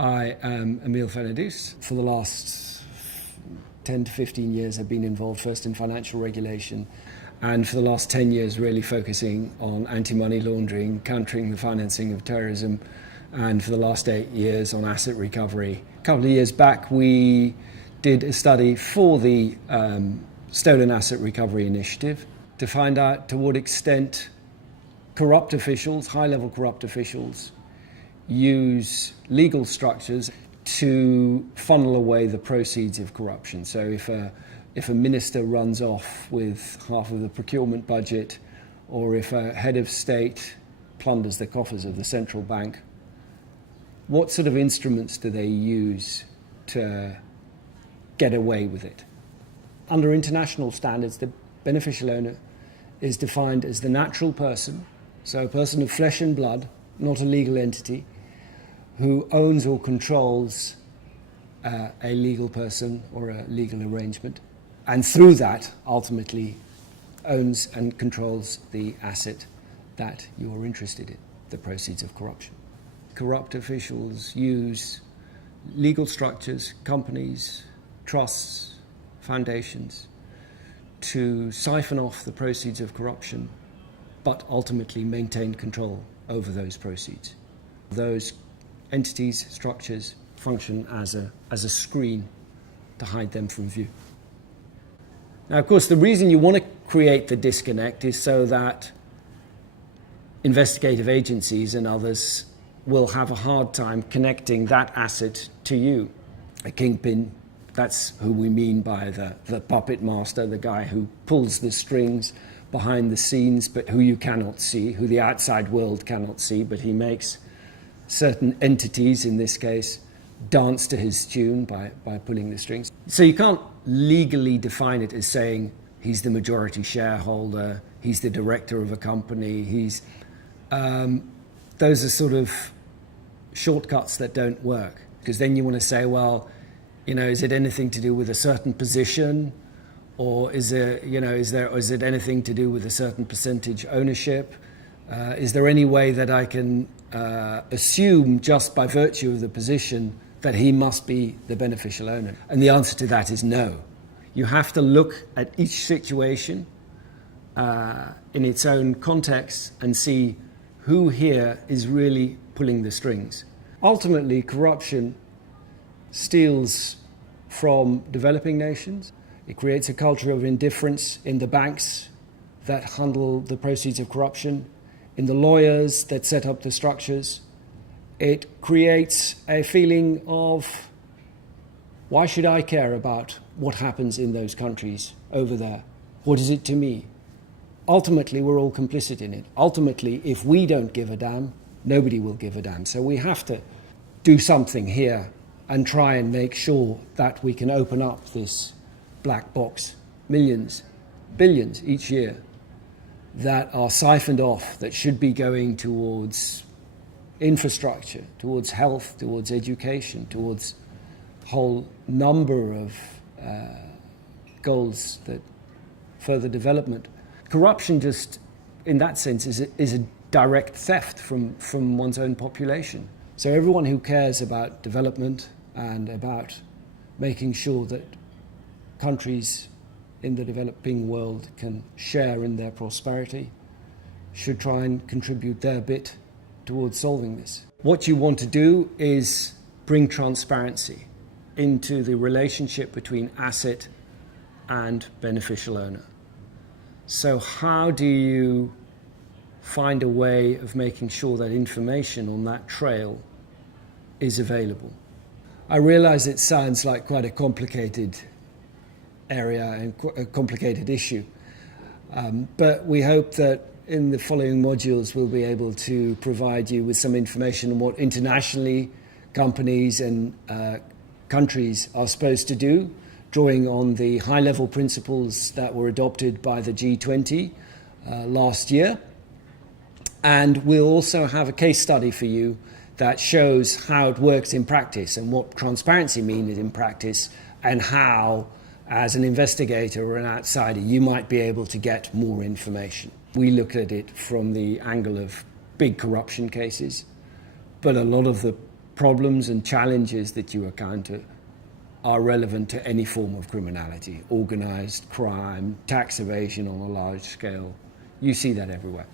I am Emile Fenadus. For the last 10 to 15 years I've been involved first in financial regulation, and for the last 10 years really focusing on anti-money laundering, countering the financing of terrorism, and for the last 8 years on asset recovery. A couple of years back we did a study for the Stolen Asset Recovery Initiative to find out to what extent corrupt officials, high-level corrupt officials, use legal structures to funnel away the proceeds of corruption. So if a minister runs off with half of the procurement budget, or if a head of state plunders the coffers of the central bank, what sort of instruments do they use to get away with it? Under international standards, the beneficial owner is defined as the natural person, so a person of flesh and blood, not a legal entity, who owns or controls a legal person or a legal arrangement, and through that ultimately owns and controls the asset that you're interested in, the proceeds of corruption. Corrupt officials use legal structures, companies, trusts, foundations, to siphon off the proceeds of corruption, but ultimately maintain control over those proceeds. Those entities, structures, function as a screen to hide them from view. Now, of course, the reason you want to create the disconnect is so that investigative agencies and others will have a hard time connecting that asset to you. A kingpin, that's who we mean by the puppet master, the guy who pulls the strings behind the scenes, but who you cannot see, who the outside world cannot see, but he makes certain entities, in this case, dance to his tune by pulling the strings. So you can't legally define it as saying he's the majority shareholder, he's the director of a company, those are sort of shortcuts that don't work, because then you want to say, well, is it anything to do with a certain position, or is it anything to do with a certain percentage ownership? Is there any way that I can assume just by virtue of the position that he must be the beneficial owner? And the answer to that is no. You have to look at each situation in its own context and see who here is really pulling the strings. Ultimately, corruption steals from developing nations. It creates a culture of indifference in the banks that handle the proceeds of corruption, in the lawyers that set up the structures. It creates a feeling of, why should I care about what happens in those countries over there? What is it to me? Ultimately, we're all complicit in it. Ultimately, if we don't give a damn, nobody will give a damn. So we have to do something here and try and make sure that we can open up this black box, millions, billions each year, that are siphoned off, that should be going towards infrastructure, towards health, towards education, towards a whole number of goals that further development. Corruption just, in that sense, is a direct theft from one's own population. So everyone who cares about development and about making sure that countries in the developing world can share in their prosperity should try and contribute their bit towards solving this. What you want to do is bring transparency into the relationship between asset and beneficial owner. So how do you find a way of making sure that information on that trail is available? I realize it sounds like quite a complicated area and a complicated issue, but we hope that in the following modules we'll be able to provide you with some information on what internationally companies and countries are supposed to do, drawing on the high-level principles that were adopted by the G20 last year. And we'll also have a case study for you that shows how it works in practice and what transparency means in practice, and how, as an investigator or an outsider, you might be able to get more information. We look at it from the angle of big corruption cases, but a lot of the problems and challenges that you encounter are relevant to any form of criminality, organized crime, tax evasion on a large scale. You see that everywhere.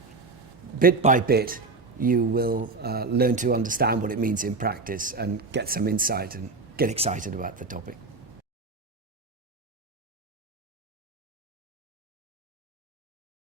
Bit by bit, you will learn to understand what it means in practice and get some insight and get excited about the topic.